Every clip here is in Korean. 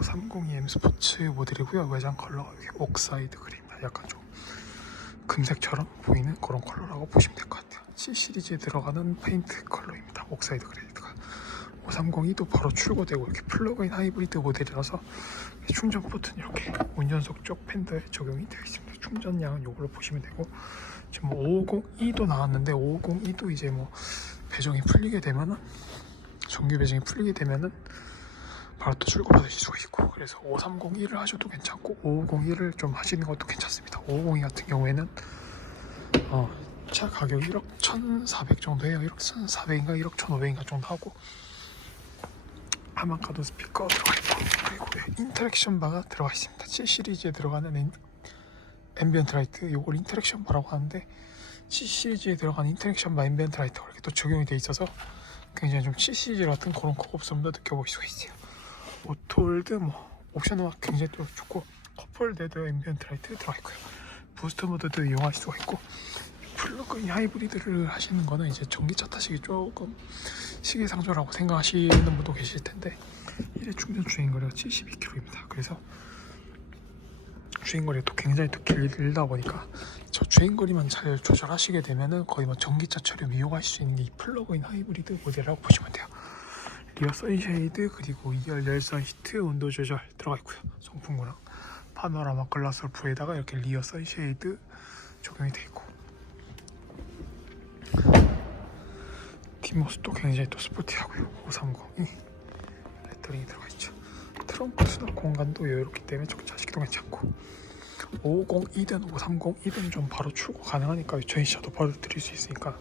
530M 스포츠 모델이고요. 외장 컬러가 옥사이드 그레이입니다. 약간 좀 금색처럼 보이는 그런 컬러라고 보시면 될 것 같아요. C 시리즈에 들어가는 페인트 컬러입니다. 옥사이드 그레이드가 530이 또 바로 출고되고 이렇게 플러그인 하이브리드 모델이라서 충전 포트는 이렇게 운전석 쪽 팬더에 적용이 되어 있습니다. 충전량은 이걸로 보시면 되고 지금 뭐 550e도 나왔는데 550e도 이제 뭐 배정이 풀리게 되면은 정규 배정이 풀리게 되면은 바로 또 출고 받으실 수가 있고 그래서 5301을 하셔도 괜찮고 5501을 좀 하시는 것도 괜찮습니다. 550 같은 경우에는 어, 차 가격이 1억 1,400 정도 해요. 1억 1,400인가 1억 1,500인가 정도 하고 하만카도 스피커 들어가 있고 그리고 인터랙션 바가 들어가 있습니다. 7 시리즈에 들어가는 엔, 앰비언트 라이트 이걸 인터랙션 바라고 하는데 7 시리즈에 들어가는 인터랙션 바 앰비언트 라이트가 이렇게 또 적용이 돼 있어서 굉장히 좀7 시리즈 같은 그런 고급성도 느껴볼 수가 있어요 홀드 뭐 옵션은 굉장히 또 좋고 커플 데드 앰비언트 라이트 들어가 있고요. 부스터 모드도 이용할 수가 있고 플러그인 하이브리드를 하시는 거는 이제 전기차 타시기 조금 시기상조라고 생각하시는 분도 계실 텐데 1회 충전 주행거리가 72km입니다 그래서 주행거리가 또 굉장히 또 길다 보니까 저 주행거리만 잘 조절하시게 되면은 거의 뭐 전기차처럼 이용할 수 있는 이 플러그인 하이브리드 모델이라고 보시면 돼요 리어 선쉐이드 그리고 2열 열선 시트 온도 조절 들어가 있고요. 송풍구랑 파노라마 글라스 루프에다가 이렇게 리어 선쉐이드 적용이 되어 있고. 뒷모습도 굉장히 또 스포티하고요. 530이 레터링이 들어가 있죠. 트렁크 수납 공간도 여유롭기 때문에 조금 자식도 괜찮고. 550이든 530이든 좀 바로 출고 가능하니까 저희 차도 바로 드릴 수 있으니까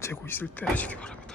재고 있을 때 하시기 바랍니다